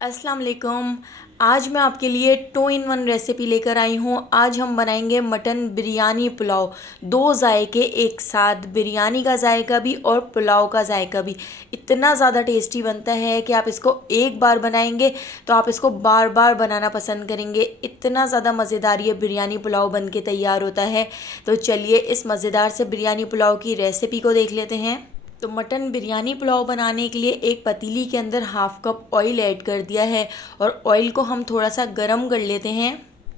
अस्सलाम वालेकुम। आज मैं आपके लिए 2 in 1 रेसिपी लेकर आई हूँ। आज हम बनाएंगे मटन बिरयानी पुलाव। दो जायके एक साथ, बिरयानी का जायका भी और पुलाव का जायका भी। इतना ज़्यादा टेस्टी बनता है कि आप इसको एक बार बनाएंगे तो आप इसको बार बार बनाना पसंद करेंगे। इतना ज़्यादा मज़ेदार ये बिरयानी पुलाव बन के तैयार होता है। तो चलिए इस मज़ेदार से बिरयानी पुलाव की रेसिपी को देख लेते हैं। तो मटन बिरयानी पुलाव बनाने के लिए एक पतीली के अंदर हाफ कप ऑयल ऐड कर दिया है और ऑयल को हम थोड़ा सा गरम कर लेते हैं।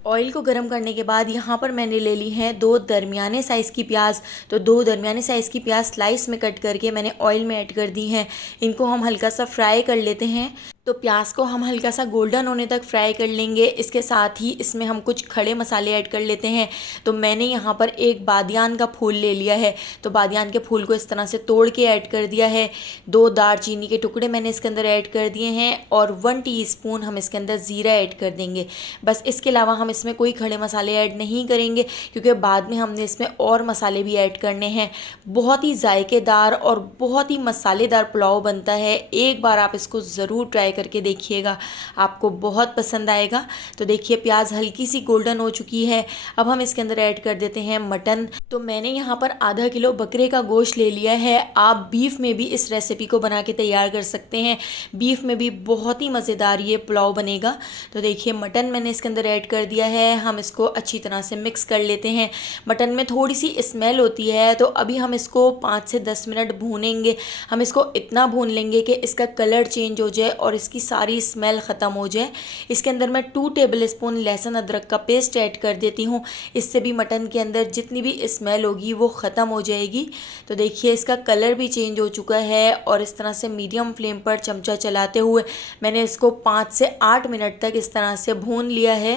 ऑयल को गरम करने के बाद यहाँ पर मैंने ले ली हैं दो दरमियाने साइज़ की प्याज। तो दो दरमियाने साइज़ की प्याज स्लाइस में कट करके मैंने ऑयल में ऐड कर दी हैं। इनको हम हल्का सा फ्राई कर लेते हैं। तो प्याज को हम हल्का सा गोल्डन होने तक फ्राई कर लेंगे। इसके साथ ही इसमें हम कुछ खड़े मसाले ऐड कर लेते हैं। तो मैंने यहाँ पर एक बादियान का फूल ले लिया है। तो बादियान के फूल को इस तरह से तोड़ के ऐड कर दिया है। दो दालचीनी के टुकड़े मैंने इसके अंदर ऐड कर दिए हैं और 1 टीस्पून हम इसके अंदर ज़ीरा ऐड कर देंगे। बस इसके अलावा हम इसमें कोई खड़े मसाले ऐड नहीं करेंगे क्योंकि बाद में हमने इसमें और मसाले भी ऐड करने हैं। बहुत ही जायकेदार और बहुत ही मसालेदार पुलाव बनता है। एक बार आप इसको ज़रूर ट्राई करके देखिएगा, आपको बहुत पसंद आएगा। तो देखिए प्याज हल्की सी गोल्डन हो चुकी है। अब हम इसके अंदर ऐड कर देते हैं मटन। तो मैंने यहाँ पर आधा किलो बकरे का गोश्त ले लिया है। आप बीफ में भी इस रेसिपी को बना के तैयार कर सकते हैं। बीफ में भी बहुत ही मज़ेदार ये पुलाव बनेगा। तो देखिए मटन मैंने इसके अंदर ऐड कर दिया है। हम इसको अच्छी तरह से मिक्स कर लेते हैं। मटन में थोड़ी सी स्मेल होती है तो अभी हम इसको 5 से 10 मिनट भूनेंगे। हम इसको इतना भून लेंगे कि इसका कलर चेंज हो जाए और इसकी सारी स्मेल ख़त्म हो जाए। इसके अंदर मैं 2 टेबल स्पून लहसुन अदरक का पेस्ट ऐड कर देती हूँ। इससे भी मटन के अंदर जितनी भी स्मेल होगी वो ख़त्म हो जाएगी। तो देखिए इसका कलर भी चेंज हो चुका है और इस तरह से मीडियम फ्लेम पर चमचा चलाते हुए मैंने इसको 5 से 8 मिनट तक इस तरह से भून लिया है।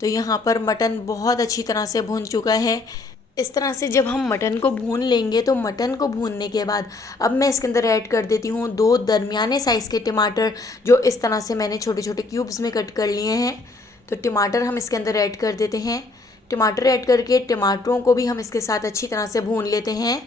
तो यहाँ पर मटन बहुत अच्छी तरह से भून चुका है। इस तरह से जब हम मटन को भून लेंगे तो मटन को भूनने के बाद अब मैं इसके अंदर ऐड कर देती हूँ 2 दरमियाने साइज़ के टमाटर, जो इस तरह से मैंने छोटे छोटे क्यूब्स में कट कर लिए हैं। तो टमाटर हम इसके अंदर ऐड कर देते हैं। टमाटर ऐड करके टमाटरों को भी हम इसके साथ अच्छी तरह से भून लेते हैं।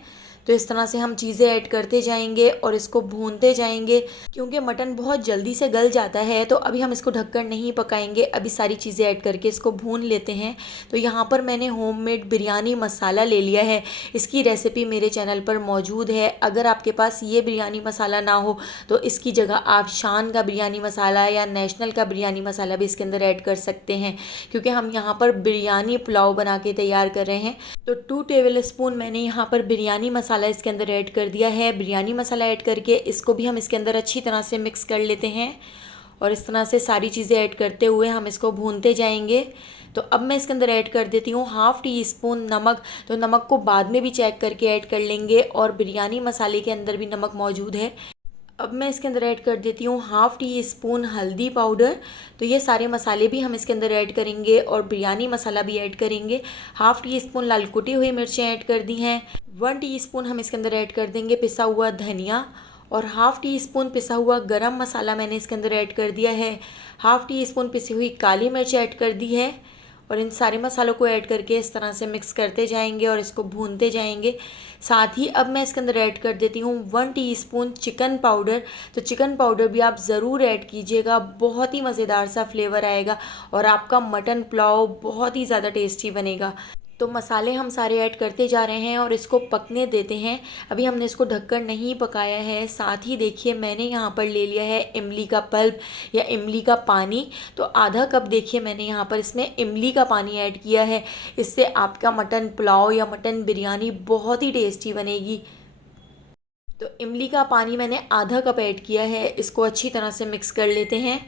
तो इस तरह से हम चीज़ें ऐड करते जाएंगे और इसको भूनते जाएंगे। क्योंकि मटन बहुत जल्दी से गल जाता है तो अभी हम इसको ढककर नहीं पकाएंगे, अभी सारी चीज़ें ऐड करके इसको भून लेते हैं। तो यहाँ पर मैंने होममेड बिरयानी मसाला ले लिया है। इसकी रेसिपी मेरे चैनल पर मौजूद है। अगर आपके पास ये बिरयानी मसाला ना हो तो इसकी जगह आप शान का बिरयानी मसाला या नेशनल का बिरयानी मसाला भी इसके अंदर ऐड कर सकते हैं, क्योंकि हम यहाँ पर बिरयानी पुलाव बना के तैयार कर रहे हैं। तो 2 टेबल स्पून मैंने यहाँ पर बिरयानी मसाला इसके अंदर ऐड कर दिया है। बिरयानी मसाला ऐड करके इसको भी हम इसके अंदर अच्छी तरह से मिक्स कर लेते हैं और इस तरह से सारी चीज़ें ऐड करते हुए हम इसको भूनते जाएंगे। तो अब मैं इसके अंदर ऐड कर देती हूँ हाफ़ टी स्पून नमक। तो नमक को बाद में भी चेक करके ऐड कर लेंगे और बिरयानी मसाले के अंदर भी नमक मौजूद है। अब मैं इसके अंदर ऐड कर देती हूँ हाफ़ टी स्पून हल्दी पाउडर। तो ये सारे मसाले भी हम इसके अंदर ऐड करेंगे और बिरयानी मसाला भी ऐड करेंगे। हाफ़ टी स्पून लाल कुटी हुई मिर्चें ऐड कर दी हैं। 1 टीस्पून हम इसके अंदर ऐड कर देंगे पिसा हुआ धनिया और हाफ़ टी स्पून पिसा हुआ गरम मसाला मैंने इसके अंदर ऐड कर दिया है। हाफ़ टी स्पून पिसी हुई काली मिर्च ऐड कर दी है और इन सारे मसालों को ऐड करके इस तरह से मिक्स करते जाएंगे और इसको भूनते जाएंगे। साथ ही अब मैं इसके अंदर ऐड कर देती हूँ 1 टीस्पून चिकन पाउडर। तो चिकन पाउडर भी आप ज़रूर ऐड कीजिएगा, बहुत ही मज़ेदार सा फ्लेवर आएगा और आपका मटन पुलाव बहुत ही ज़्यादा टेस्टी बनेगा। तो मसाले हम सारे ऐड करते जा रहे हैं और इसको पकने देते हैं। अभी हमने इसको ढककर नहीं पकाया है। साथ ही देखिए मैंने यहाँ पर ले लिया है इमली का पल्प या इमली का पानी। तो आधा कप देखिए मैंने यहाँ पर इसमें इमली का पानी ऐड किया है। इससे आपका मटन पुलाव या मटन बिरयानी बहुत ही टेस्टी बनेगी। तो इमली का पानी मैंने आधा कप ऐड किया है। इसको अच्छी तरह से मिक्स कर लेते हैं।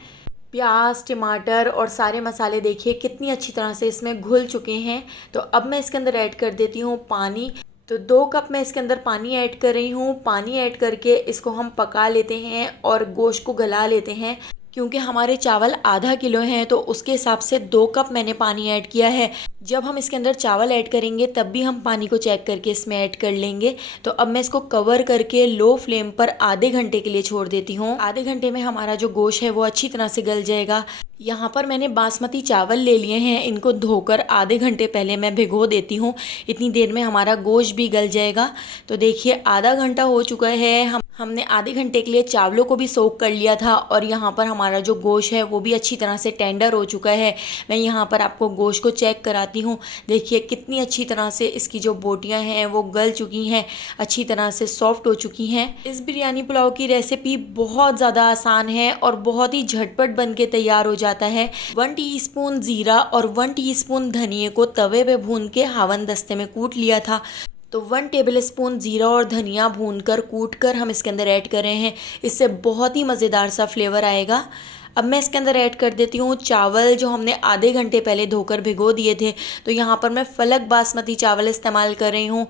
प्याज, टमाटर और सारे मसाले देखिए कितनी अच्छी तरह से इसमें घुल चुके हैं। तो अब मैं इसके अंदर ऐड कर देती हूँ पानी। तो 2 कप मैं इसके अंदर पानी ऐड कर रही हूँ। पानी ऐड करके इसको हम पका लेते हैं और गोश्त को गला लेते हैं। क्योंकि हमारे चावल आधा किलो हैं तो उसके हिसाब से 2 कप मैंने पानी ऐड किया है। जब हम इसके अंदर चावल ऐड करेंगे तब भी हम पानी को चेक करके इसमें ऐड कर लेंगे। तो अब मैं इसको कवर करके लो फ्लेम पर आधे घंटे के लिए छोड़ देती हूँ। आधे घंटे में हमारा जो गोश्त है वो अच्छी तरह से गल जाएगा। यहाँ पर मैंने बासमती चावल ले लिए हैं, इनको धोकर आधे घंटे पहले मैं भिगो देती हूँ। इतनी देर में हमारा गोश्त भी गल जाएगा। तो देखिए आधा घंटा हो चुका है, हमने आधे घंटे के लिए चावलों को भी सोक कर लिया था और यहाँ पर हमारा जो गोश्त है वो भी अच्छी तरह से टेंडर हो चुका है। मैं यहाँ पर आपको गोश्त को चेक कराती हूँ। देखिए कितनी अच्छी तरह से इसकी जो बोटियाँ हैं वो गल चुकी हैं, अच्छी तरह से सॉफ्ट हो चुकी हैं। इस बिरयानी पुलाव की रेसिपी बहुत ज़्यादा आसान है और बहुत ही झटपट बन के तैयार हो जाता है। 1 टीस्पून जीरा और 1 टीस्पून धनिए को तवे पे भून के हावन दस्ते में कूट लिया था। तो 1 टेबलस्पून जीरा और धनिया भूनकर कूटकर हम इसके अंदर ऐड कर रहे हैं। इससे बहुत ही मज़ेदार सा फ्लेवर आएगा। अब मैं इसके अंदर ऐड कर देती हूँ चावल जो हमने आधे घंटे पहले धोकर भिगो दिए थे। तो यहाँ पर मैं फलक बासमती चावल इस्तेमाल कर रही हूँ।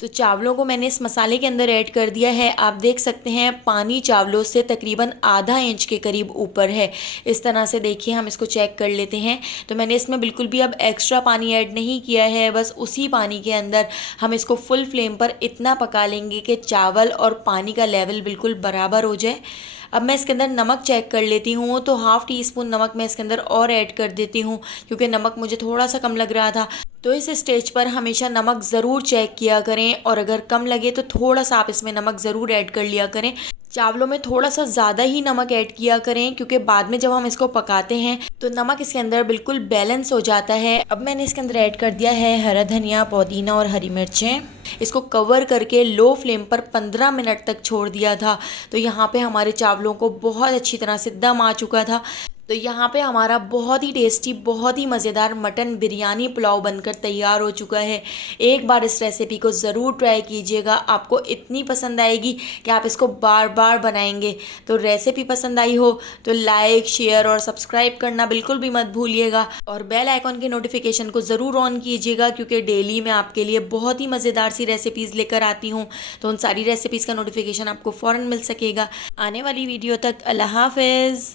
तो चावलों को मैंने इस मसाले के अंदर ऐड कर दिया है। आप देख सकते हैं पानी चावलों से तकरीबन आधा इंच के करीब ऊपर है। इस तरह से देखिए हम इसको चेक कर लेते हैं। तो मैंने इसमें बिल्कुल भी अब एक्स्ट्रा पानी ऐड नहीं किया है, बस उसी पानी के अंदर हम इसको फुल फ्लेम पर इतना पका लेंगे कि चावल और पानी का लेवल बिल्कुल बराबर हो जाए। अब मैं इसके अंदर नमक चेक कर लेती हूँ। तो ½ टीस्पून नमक मैं इसके अंदर और ऐड कर देती हूँ क्योंकि नमक मुझे थोड़ा सा कम लग रहा था। तो इस स्टेज पर हमेशा नमक ज़रूर चेक किया करें और अगर कम लगे तो थोड़ा सा आप इसमें नमक ज़रूर ऐड कर लिया करें। चावलों में थोड़ा सा ज़्यादा ही नमक ऐड किया करें क्योंकि बाद में जब हम इसको पकाते हैं तो नमक इसके अंदर बिल्कुल बैलेंस हो जाता है। अब मैंने इसके अंदर ऐड कर दिया है हरा धनिया, पुदीना और हरी मिर्चें। इसको कवर करके लो फ्लेम पर 15 मिनट तक छोड़ दिया था। तो यहाँ पे हमारे चावलों को बहुत अच्छी तरह से दम आ चुका था। तो यहाँ पे हमारा बहुत ही टेस्टी, बहुत ही मज़ेदार मटन बिरयानी पुलाव बनकर तैयार हो चुका है। एक बार इस रेसिपी को ज़रूर ट्राई कीजिएगा, आपको इतनी पसंद आएगी कि आप इसको बार बार बनाएंगे। तो रेसिपी पसंद आई हो तो लाइक, शेयर और सब्सक्राइब करना बिल्कुल भी मत भूलिएगा और बेल आइकॉन के नोटिफिकेशन को ज़रूर ऑन कीजिएगा क्योंकि डेली मैं आपके लिए बहुत ही मज़ेदार सी रेसिपीज़ लेकर आती हूँ। तो उन सारी रेसिपीज़ का नोटिफिकेशन आपको फ़ौरन मिल सकेगा। आने वाली वीडियो तक अल्लाह हाफ़िज़।